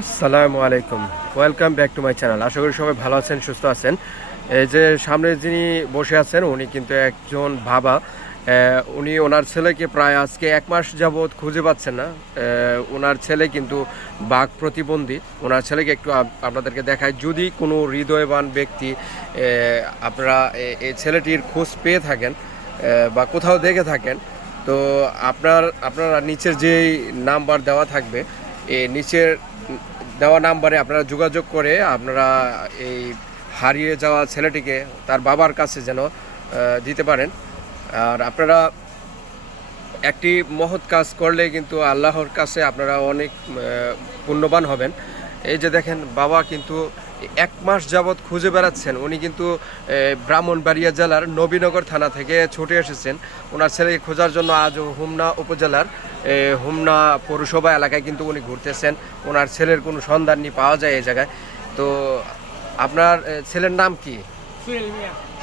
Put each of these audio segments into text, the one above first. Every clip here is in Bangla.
আসসালামু আলাইকুম। Welcome back to my channel আশা করি সবাই ভালো আছেন, সুস্থ আছেন। এই যে সামনে যিনি বসে আছেন, উনি কিন্তু একজন বাবা। উনি ওনার ছেলেকে প্রায় আজকে এক মাস যাবৎ খুঁজে পাচ্ছেন না। ওনার ছেলে কিন্তু বাঘ প্রতিবন্ধী। ওনার ছেলেকে একটু আপনাদেরকে দেখায় যদি কোনো হৃদয়বান ব্যক্তি আপনারা এই ছেলেটির খোঁজ পেয়ে থাকেন বা কোথাও দেখে থাকেন, তো আপনার, আপনারা নিচের যেই নাম্বার দেওয়া থাকবে, এ, নিচের দেওয়া নাম্বারে আপনারা যোগাযোগ করে আপনারা এই হারিয়ে যাওয়া ছেলেটিকে তার বাবার কাছে যেন দিতে পারেন। আর আপনারা একটি মহৎ কাজ করলে কিন্তু আল্লাহর কাছে আপনারা অনেক পুণ্যবান হবেন। এই যে দেখেন, বাবা কিন্তু এক মাস যাবৎ খুঁজে বেড়াচ্ছেন। উনি কিন্তু ব্রাহ্মণবাড়িয়া জেলার নবীনগর থানা থেকে ছুটে এসেছেন। ওনার ছেলেকে খোঁজার জন্য আজ হুমনা উপজেলার হুমনা পৌরসভা এলাকায় কিন্তু উনি ঘুরতেছেন। ওনার ছেলের কোনো সন্ধানই পাওয়া যায় এই জায়গায়। তো আপনার ছেলের নাম কি?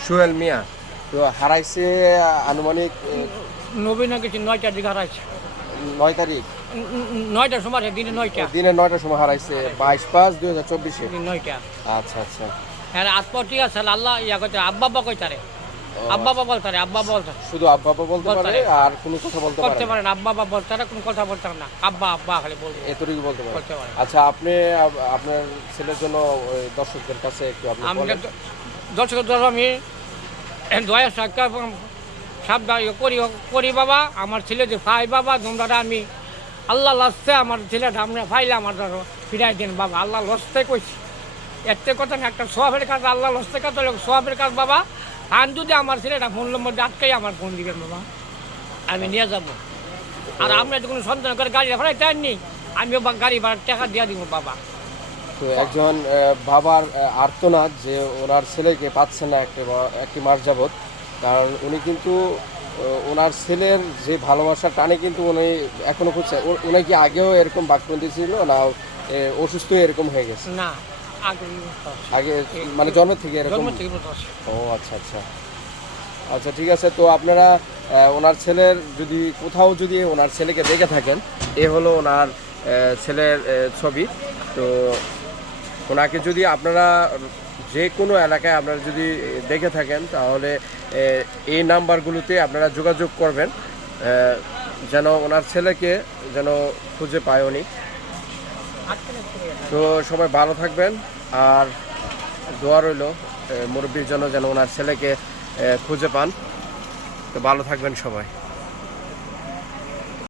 সুহেল মিয়া। তো হারাইছে আনুমানিক আহ, নবীন গেছি নয়টার দিকে হারাইছে। নয় তারিখ? নয়টার সময় দিনে নয়টা। দিনে নয়টার সময় হারাইছে বাইশ পাঁচ দুই হাজার চব্বিশে। নয়টা। আচ্ছা আচ্ছা। হ্যাঁ আজপর ঠিক আছে আল্লাহ ইয়া করতে আব্বা আব্বা কইতারে আব্বা আব্বা বলতারে আব্বা বলতারে। শুধু আব্বা আব্বা বলতে বলতে পারে পারে। আর কোনো কথা বলতে পারে করতে না। পারেন আব্বা আব্বা বলতারে কোনো কথা বলতারে না। আব্বা আব্বা খালি বলব। এতটুকু বলতে পারে। আচ্ছা আপনি আপনার ছেলের জন্য দর্শকদের কাছে একটু আপনি আমি বলেন। দর্শক দর্শক আমি দয়া সাক্ষা সাবধান করি করি বাবা, আমার ছেলে যে ভাই বাবা তোমরা আমি আল্লাহ লস্তে আমার ছেলেটা আমরা ফাইলে আমার ধরো, ফিরাই দিন বাবা, আল্লাহ লস্তে কইছি। এতে কথা না, একটা সোয়াবের কাজ, আল্লাহ লস্তে কাজ হলো সোয়াবের কাজ বাবা? আর যদি আমার ছেলেটা ফোন নম্বর আটকাই আমার ফোন দিবেন বাবা। আমি নিয়ে যাব। আর আমরা যদি কোনো সন্তান করে গাড়ি ভাড়াই চাই নি, আমিও বা গাড়ি ভাড়ার টাকা দিয়ে দিব বাবা। তো একজন বাবার আর্তনাদ যে ওনার ছেলেকে পাচ্ছে না, একটি একটি মাস যাবৎ কারণ উনি কিন্তু ওনার ছেলের যে ভালোবাসার টানে কিন্তু উনি এখনও খুঁজছে। উনি কি আগেও এরকম বাকপন্থী ছিল না অসুস্থ এরকম হয়ে গেছে? না আগে মানে জন্ম থেকে এরকম? ও আচ্ছা আচ্ছা। আচ্ছা ঠিক আছে তো আপনারা ওনার ছেলের যদি কোথাও যদি ওনার ছেলেকে দেখে থাকেন এ হলো ওনার ছেলের ছবি। তো ওনাকে যদি আপনারা যে কোনো এলাকায় আপনারা যদি দেখে থাকেন, তাহলে এই নাম্বারগুলোতে আপনারা যোগাযোগ করবেন যেন ওনার ছেলেকে যেন খুঁজে পায় উনি। তো সবাই ভালো থাকবেন, আর দোয়া রইল মুরব্বীর জন্য যেন ওনার ছেলেকে খুঁজে পান। তো ভালো থাকবেন সবাই।